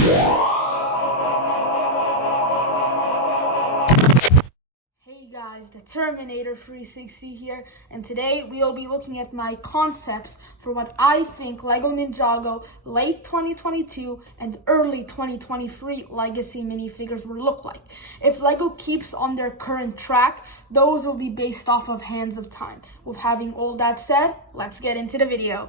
Hey guys, the Terminator 360 here, and today we'll be looking at my concepts for what I think LEGO Ninjago late 2022 and early 2023 Legacy minifigures will look like. If LEGO keeps on their current track, those will be based off of Hands of Time. With having all that said, let's get into the video.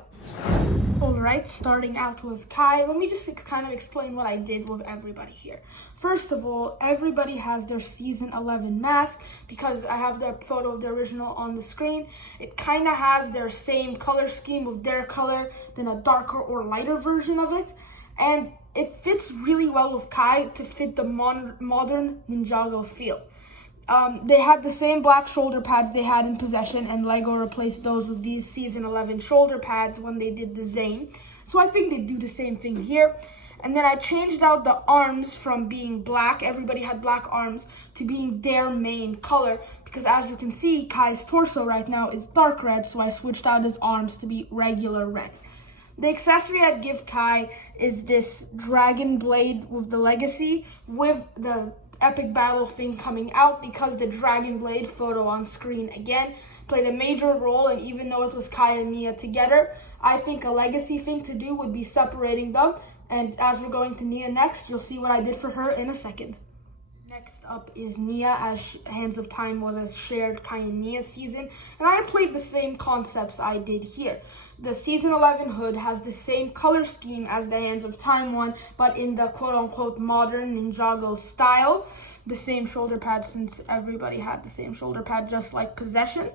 Alright, starting out with Kai, let me just kind of explain what I did with everybody here. First of all, everybody has their Season 11 mask because I have the photo of the original on the screen. It kind of has their same color scheme with their color, then a darker or lighter version of it. And it fits really well with Kai to fit the modern Ninjago feel. They had the same black shoulder pads they had in possession, and LEGO replaced those with these Season 11 shoulder pads when they did the Zane. So I think they'd do the same thing here. And then I changed out the arms from being black, everybody had black arms, to being their main color. Because as you can see, Kai's torso right now is dark red, so I switched out his arms to be regular red. The accessory I'd give Kai is this dragon blade with the Legacy, with the epic battle thing coming out, because the dragon blade photo on screen again played a major role. And even though it was Kai and Nia together, I think a Legacy thing to do would be separating them. And as we're going to Nia next, you'll see what I did for her in a second. Next up is Nia, as Hands of Time was a shared Kai and Nia season, and I played the same concepts I did here. The Season 11 hood has the same color scheme as the Hands of Time one, but in the quote-unquote modern Ninjago style. The same shoulder pad, since everybody had the same shoulder pad, just like Possession.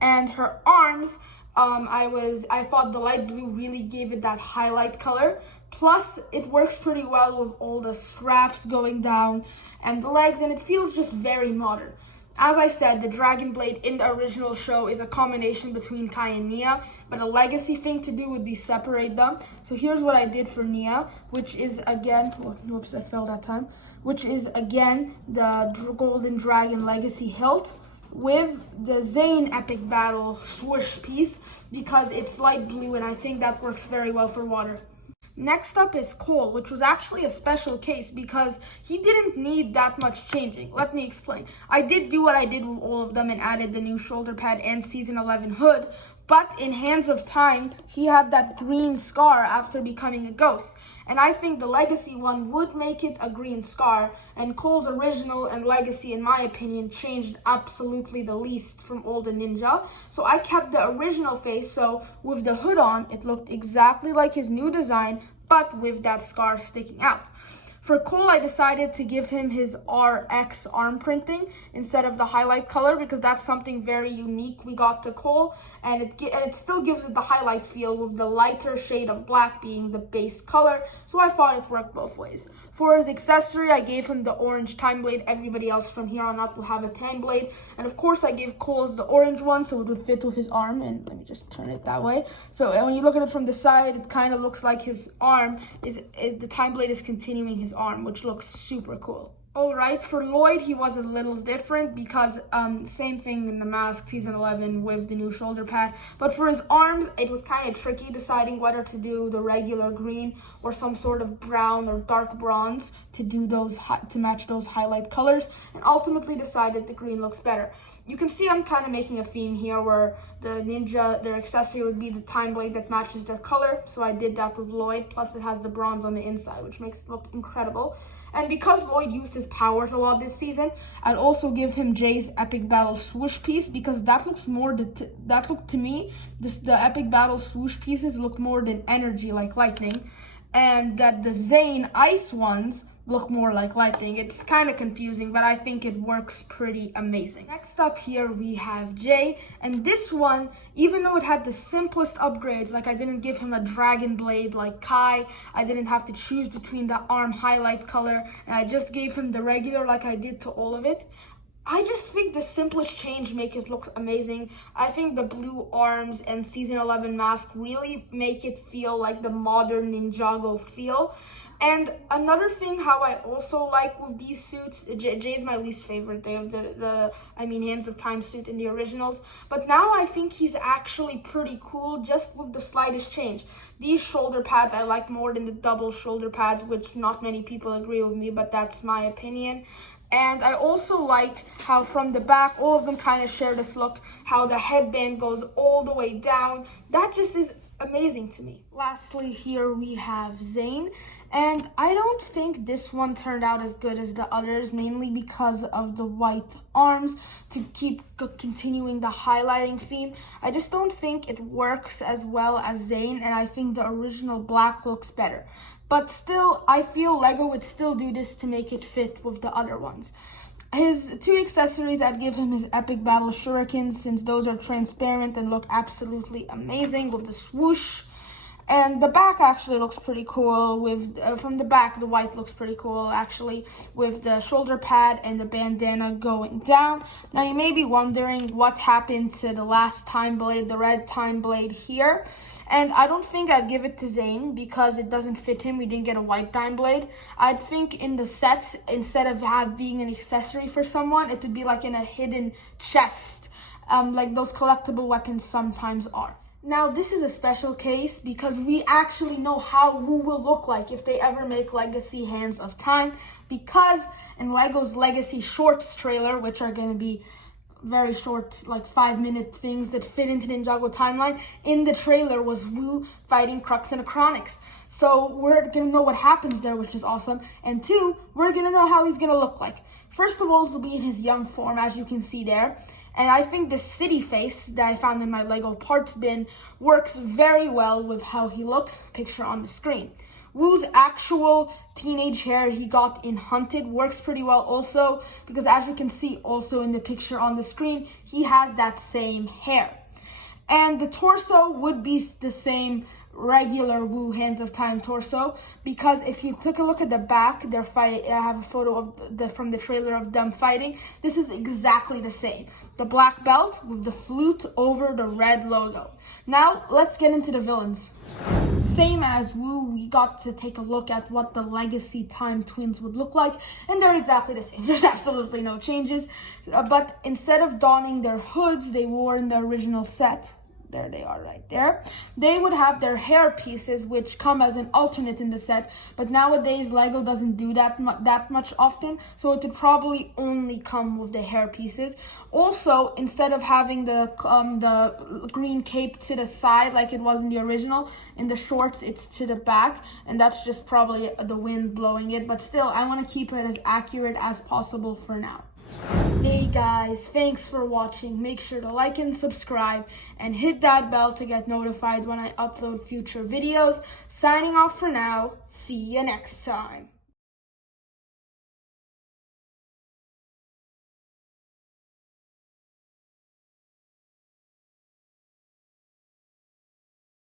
And her arms, I thought the light blue really gave it that highlight color. Plus, it works pretty well with all the straps going down and the legs, and it feels just very modern. As I said, the dragon blade in the original show is a combination between Kai and Nia, but a Legacy thing to do would be separate them. So here's what I did for Nia, which is again, whoops, I fell that time, which is again the golden dragon Legacy hilt with the Zane epic battle swoosh piece, because it's light blue and I think that works very well for water. Next up is Cole, which was actually a special case because he didn't need that much changing. Let me explain. I did do what I did with all of them and added the new shoulder pad and Season 11 hood, but in Hands of Time, he had that green scar after becoming a ghost. And I think the Legacy one would make it a green scar, and Cole's original and Legacy, in my opinion, changed absolutely the least from all the Ninja. So I kept the original face, so with the hood on, it looked exactly like his new design, but with that scar sticking out. For Cole, I decided to give him his RX arm printing instead of the highlight color, because that's something very unique we got to Cole, and it still gives it the highlight feel with the lighter shade of black being the base color, so I thought it worked both ways. For his accessory, I gave him the orange time blade. Everybody else from here on out will have a tan blade, and of course I gave Cole's the orange one so it would fit with his arm, and let me just turn it that way. So when you look at it from the side, it kind of looks like his arm the time blade is continuing his arm, which looks super cool. Alright, for Lloyd, he was a little different because same thing in the mask, Season 11 with the new shoulder pad. But for his arms, it was kind of tricky deciding whether to do the regular green or some sort of brown or dark bronze to do those to match those highlight colors, and ultimately decided the green looks better. You can see I'm kind of making a theme here where the ninja, their accessory would be the time blade that matches their color. So I did that with Lloyd, plus it has the bronze on the inside, which makes it look incredible. And because Lloyd used his powers a lot this season, I'd also give him Jay's epic battle swoosh piece, because that looks more, to me, the epic battle swoosh pieces look more than energy like lightning. And that the Zane ice ones look more like lightning. It's kind of confusing, but I think it works pretty amazing. Next up here we have Jay, and this one, even though it had the simplest upgrades, like I didn't give him a dragon blade like Kai, I didn't have to choose between the arm highlight color, and I just gave him the regular like I did to all of it. I just think the simplest change make it look amazing. I think the blue arms and Season 11 mask really make it feel like the modern Ninjago feel. And another thing, how I also like with these suits, Jay's my least favorite. They have the Hands of Time suit in the originals. But now I think he's actually pretty cool, just with the slightest change. These shoulder pads I like more than the double shoulder pads, which not many people agree with me, but that's my opinion. And I also like how from the back, all of them kind of share this look, how the headband goes all the way down. That just is amazing to me. Lastly, here we have Zane, and I don't think this one turned out as good as the others, mainly because of the white arms to keep continuing the highlighting theme. I just don't think it works as well as Zane, and I think the original black looks better. But still, I feel Lego would still do this to make it fit with the other ones. His two accessories, I'd give him his Epic Battle Shurikens, since those are transparent and look absolutely amazing with the swoosh. And the back actually looks pretty cool with, from the back, the white looks pretty cool actually, with the shoulder pad and the bandana going down. Now you may be wondering what happened to the last time blade, the red time blade here. And I don't think I'd give it to Zane because it doesn't fit him. We didn't get a white time blade. I'd think in the sets, instead of being an accessory for someone, it would be like in a hidden chest, like those collectible weapons sometimes are. Now, this is a special case because we actually know how Wu will look like if they ever make Legacy Hands of Time, because in Lego's Legacy Shorts trailer, which are going to be very short, like 5-minute things that fit into Ninjago timeline, in the trailer was Wu fighting Crux and Acronix. So we're going to know what happens there, which is awesome. And two, we're going to know how he's going to look like. First of all, he'll be in his young form, as you can see there. And I think the city face that I found in my Lego parts bin works very well with how he looks, picture on the screen. Wu's actual teenage hair he got in Hunted works pretty well also, because as you can see also in the picture on the screen, he has that same hair. And the torso would be the same regular Wu Hands of Time torso, because if you took a look at the back, I have a photo of from the trailer of them fighting. This is exactly the same. The black belt with the flute over the red logo. Now, let's get into the villains. Same as Wu, we got to take a look at what the Legacy Time twins would look like, and they're exactly the same. There's absolutely no changes. But instead of donning their hoods they wore in the original set, there they are right there, they would have their hair pieces, which come as an alternate in the set, but nowadays Lego doesn't do that much often, so it would probably only come with the hair pieces. Also, instead of having the green cape to the side like it was in the original, in the shorts it's to the back, and that's just probably the wind blowing it, but still I want to keep it as accurate as possible for now. Hey guys, thanks for watching. Make sure to like and subscribe and hit that bell to get notified when I upload future videos. Signing off for now. See you next time.